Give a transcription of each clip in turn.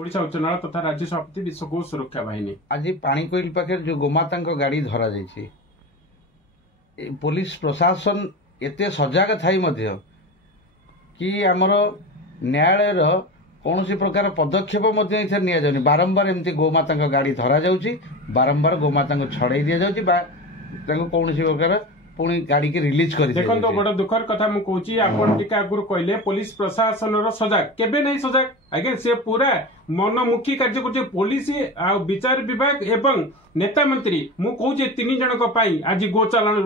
ओडिशा उच्च न्यायालय तथा राज्य सभापति विश्व गो सुरक्षा बाहिनी आज पाणीकोइल पाखे जो गोमाता गाड़ी धरा जाइए पुलिस प्रशासन एते सजग थाई मध्य कि आमर न्यायालय कौन प्रकार पदक्षेप नि बारंबार एमती गोमाता गाड़ी धरा जाउची बारंबार गोमाता को छड़ाई दि जाउची कौन प्रकार पुणी गाड़ी के रिलीज कर देखो बड़ दुखर कथा मु कहूची आपण टिका आगुर कहले पुलिस प्रशासन रो सजग केबे नहीं सजग आगे से पूरा मनमुखी कार्य करछे पुलिस आ विचार विभाग एवं नेता मंत्री मु कहूची तीन जनक पाई आज गो चालान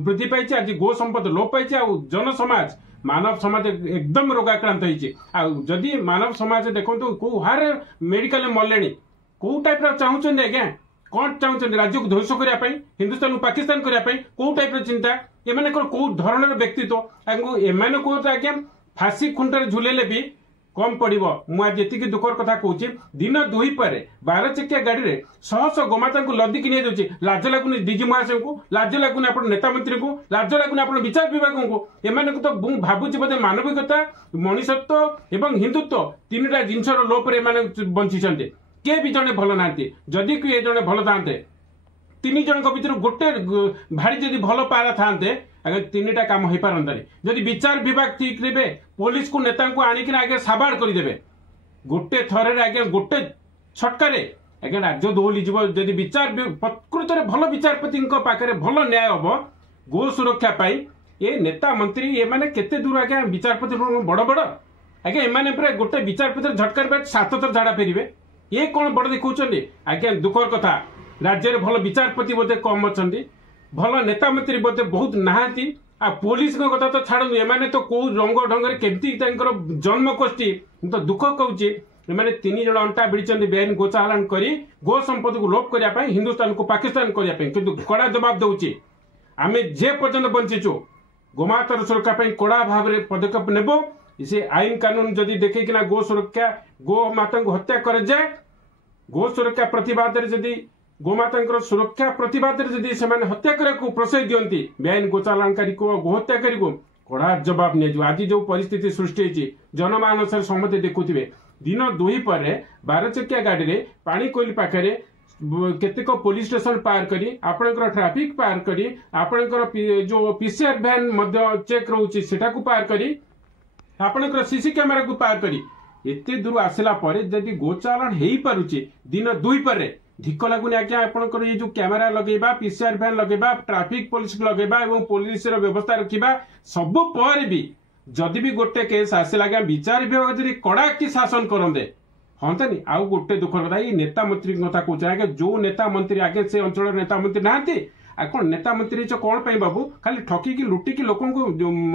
वृद्धि पाइছে आज गो संपद लोप पाइছে आ जन समाज मानव समाज एकदम रोगाक्रांत होइছে आ जदी मानव समाज देखंतु को हार मेडिकल मलेनी को टाइप रो चाहुछन आज्ञा कौन चाहते राज्य को ध्वंस करने हिंदुस्तान को पाकिस्तान करने कौ टाइप चिंता एम कौ धरण व्यक्तित्व एम को आज्ञा फांसी खुंटर झुलेले भी कम पड़ो मुझे दुखर कथा कहूँ दिन दुई पर 12 चकिया गाड़ी में शह शह गोमाता को लदिकी नहीं जाऊँगी लाज लगुनि डीजी महाशय को लाज लगुनि आप नेता मंत्री को लाज लगुनि आप विचार विभाग को एम तो भावुची बोधे मानविकता मनुष्यत्व एवं हिंदुत्व तीन जिनस लोप बंची के भी जड़े भल ना जदि किए जड़े भल था तीन जन भर गोटे भारी जदि भल पारा था तीन टा काम हो पारंतानी जदि विचार विभाग ठीक रे पुलिस को नेता को आनिक आगे साबाड़ करदे गोटे थर आगे गोटे छटकार आगे राज्य दौली जीव जदि विचार प्रकृत में भल विचारपति पाखे भल न्याय हम गो सुरक्षा पाई ये नेता मंत्री ये माने केते दूर आगे विचारपति बड़ बड़ आगे एम गोटे विचारपति झटकार 7 थर झाड़ा फेरबे ये कौन बड़ देखुं आज्ञा दुखर कथा राज्य में भल विचारपति बोधे कम अच्छा भल नेता मंत्री बोधे बहुत नहांती आ पुलिस कथा तो छाड़ू एमाने तो कौ रंग ढंग केमती जन्म गोष्ठी तो दुख कहूँ एमाने 3 जन अंटा भिड़ी बेआईन गो चालान करी गो संपद को लोप करने हिंदुस्तान को पाकिस्तान करने किंतु कड़ा जवाब दूची आम जे पर्यटन बंचीचु गोमातार सुरक्षा कड़ा भाव में पदक्षेप नेब से आईन कानून जदि देखिकिना गो सुरक्षा गो माता को हत्या कर जाए गो सुरक्षा प्रतिवाद जदि गोमाता सुरक्षा प्रतिवाद जदि से हत्या करने प्रशय दियंती बेआईन गो चालानकारी को गो हत्याकारी को कड़ा जवाब नहीं आज जो परिस्थिति सृष्टि होती जनमानस समझे देखुवे दिन 2 पर 12 चकिया गाड़ी में पाणीकोइल पाखे केतेक पुलिस स्टेशन पार करी आपणकर ट्रैफिक पार करी आपणकर जो पीसीआर वैन चेक रोचे सेटा को पार करी आपणकर सीसी कैमेरा को पार करी एते दूर आसला पर जदि गोचालान हो पारुचे दिन 2 पर धिक लगुनि आज्ञा आपणकर ये जो कैमेरा लगेबा पीसीआर वैन लगेबा ट्रैफिक पुलिस लगेबा एवं पुलिस व्यवस्था रखा सब पर भी जदि भी गोटे केस आसला आज्ञा विचार विभाग जदि कड़ा कि शासन करते हाँ आउ गोटे दुखर कथा ये नेता मंत्री कथा कौन आगे जो नेता मंत्री आगे से अंचल नेता मंत्री नहांती आ कौन नेता मंत्री कौन पाई बाबू खाली ठकिकी लुटिकी लोक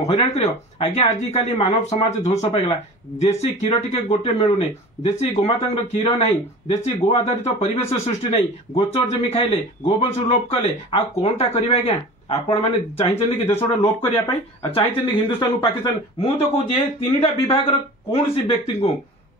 हैरान कर आज्ञा आजिकल मानव समाज ध्वंस पाइगला देशी क्षीर टिके गोटे मिलूनी देशी गोमाता क्षीर ना देशी गो आधारित परिवेश सृष्टि नहीं गोचर जमी खाइले गोवंश लोप कले आ कौन टा करेंगे आज्ञा आपण मैंने चाहिए कि देश लोप करने चाहिए हिंदुस्तान पाकिस्तान मुझे तो कहूँ 3टा विभाग कौन सी व्यक्ति को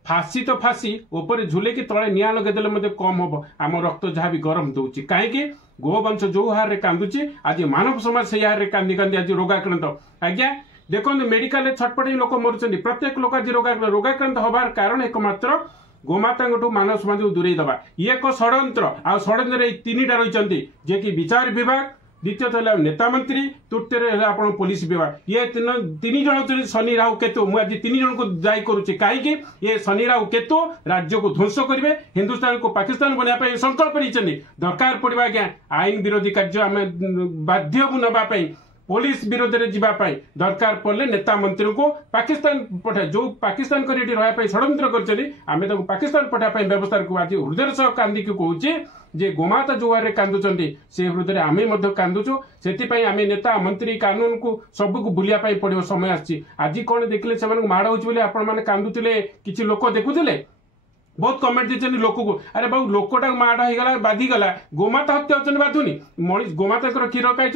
फांसी तो फांसी ऊपर झुले कि तले निआ लगेदेले कम हम आम रक्त जहाँ भी गरम दूची कहीं गोवंश जो हार रे कांदुची आज मानव समाज से हार रे कांदी कांदी आज रोगाक्रांत आज्ञा देखो मेडिकल छटपट लोक मरुचंदी प्रत्येक लोक आज रोगाक्रांत हबार कारण एकमात्र गोमाता मानव समाज को दूरे दबा ये एक षड्यंत्र आ षड्यंत्र 3टा रही जे कि विचार विभाग द्वितीय नेता मंत्री तृतीय आप पुलिस विभाग ये 3 जन शनि राहु केतु मुझे आज 3 जन को दायी करुच्चे कहीं ये शनि राहु केतु राज्य को ध्वंस करेंगे हिंदुस्तान को पाकिस्तान बनाया संकल्प नहीं दरकार पड़ा आज्ञा आईन विरोधी कार्य आम बाध्य को नापी पुलिस विरोध में जावाई दरकार पड़े नेता मंत्री को पाकिस्तान पठा जो पाकिस्तान कर षड्यंत्र कर पाकिस्तान पठाई व्यवस्था को आज हृदय सह कांदी कहूँ जे गोमाता जो हारे कांदुचंदी से हृदय आम कांदुचु से आम नेता मंत्री कानून को सबको बुलिया पड़ो समय आसी आज कौन देखिले से माड़ हो कांदुले किसी लोक देखुले बहुत कमेंट देते लोक को अरे बाबू लोकटा माड़ होगा बाधिगला गोमाता हत्या अच्छे बाधुनी मनीष गोमाता क्षीर खाई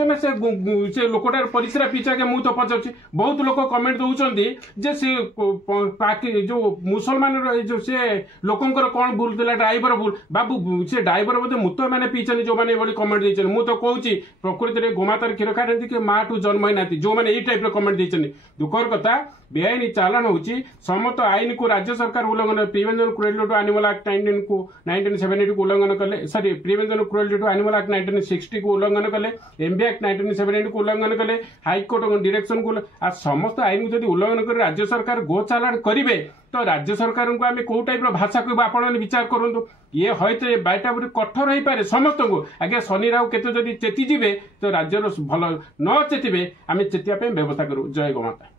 से लोकटार परिश्रा पीछा के मुझे तो पचार बहुत लोक कमेंट दौरान जे से जो मुसलमान जो से लोकंर कौन भूल था ड्राइवर भूल बाबू से ड्राइवर बोधे मूत मैंने पीछे जो मैंने कमेंट देते मुझे तो कहूँ प्रकृति में गोमातार क्षीर खाई कि माँ ठू जन्म होना जो मैंने यही टाइप कमेंट देते दुखर कथा बेआईन चालान होची समस्त आईन को राज्य सरकार उल्लंघन prevention cruelty to animal act 1970 को उल्लंघन कले, sorry prevention of cruelty to animal act 1960 को उल्लंघन कले, एमबी एक्ट 1970 को उल्लंघन कले, हाईकोर्ट डायरेक्शन को आ समस्त आईन को जदि उल्लंघन कर राज्य सरकार गो चालान करेंगे तो राज्य सरकार को आम कौ टाइप भाषा कह आप विचार करूँ। ये हयतो बाइटा कठोर हो पारे समस्त को आगे शनि राहु केतु जदि चेतीजे तो राज्यर भल न चेतीबे आम चेतिया व्यवस्था करूँ। जय गौ माता।